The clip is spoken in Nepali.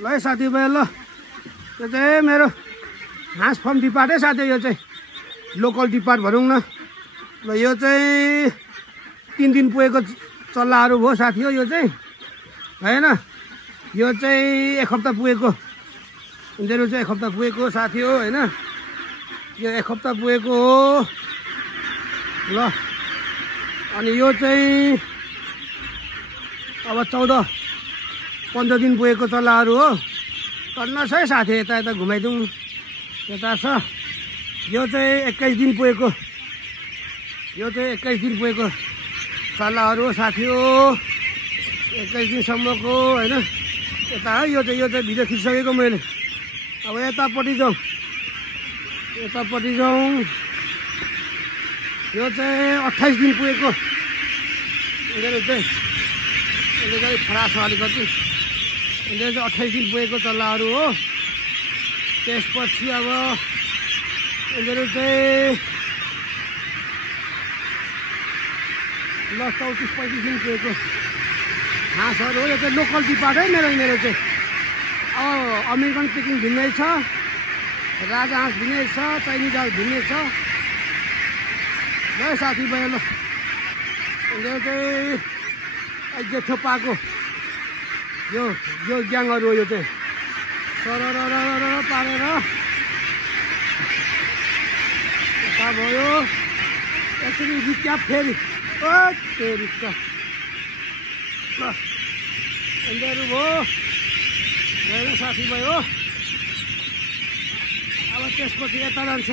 ल है साथीभाइ ल यो चाहिँ मेरो हाँस फर्म डिपार्टै साथी यो चाहिँ लोकल डिपार्ट भनौँ न ल यो चाहिँ 3 दिन पुगेको चल्लाहरू भयो साथी हो यो चाहिँ हैन यो चाहिँ 1 हप्ता पुगेको यिनीहरू चाहिँ 1 हप्ता पुगेको साथी हो हैन यो 1 हप्ता पुगेको हो ल अनि यो चाहिँ अब 14-15 दिन पुगेको चल्लाहरू हो टन्नस है साथी यता यता घुमाइदिउँ यता छ यो चाहिँ 21 दिन पुगेको यो चाहिँ 21 दिन पुगेको चल्लाहरू हो साथी हो 21 दिनसम्मको हैन यता है यो चाहिँ भिडियो खिचिसकेको मैले अब यतापट्टि जाउँ यो चाहिँ 28 दिन पुगेको यिनीहरू चाहिँ फरास अलिकति यिनीहरू चाहिँ 28 दिन पुगेको चल्लाहरू हो त्यसपछि अब यिनीहरू चाहिँ ल 34-35 दिन पुगेको हाँसहरू हो यो चाहिँ लोकल डिपार्ट है मेरो यिनीहरू चाहिँ अब अमेरिकन पिकिङ भिन्नै छ राजा हाँस भिन्नै छ चाइनिज हाँस भिन्नै छ ल साथीभाइ ल यिनीहरू चाहिँ जेठो पाएको यो ग्याङहरू हो यो चाहिँ सरर पारेर यता भयो यसरी रिक्याप फेरि फेरि ल यिनीहरू भयो साथीभाइ हो अब त्यसपछि यता जान्छ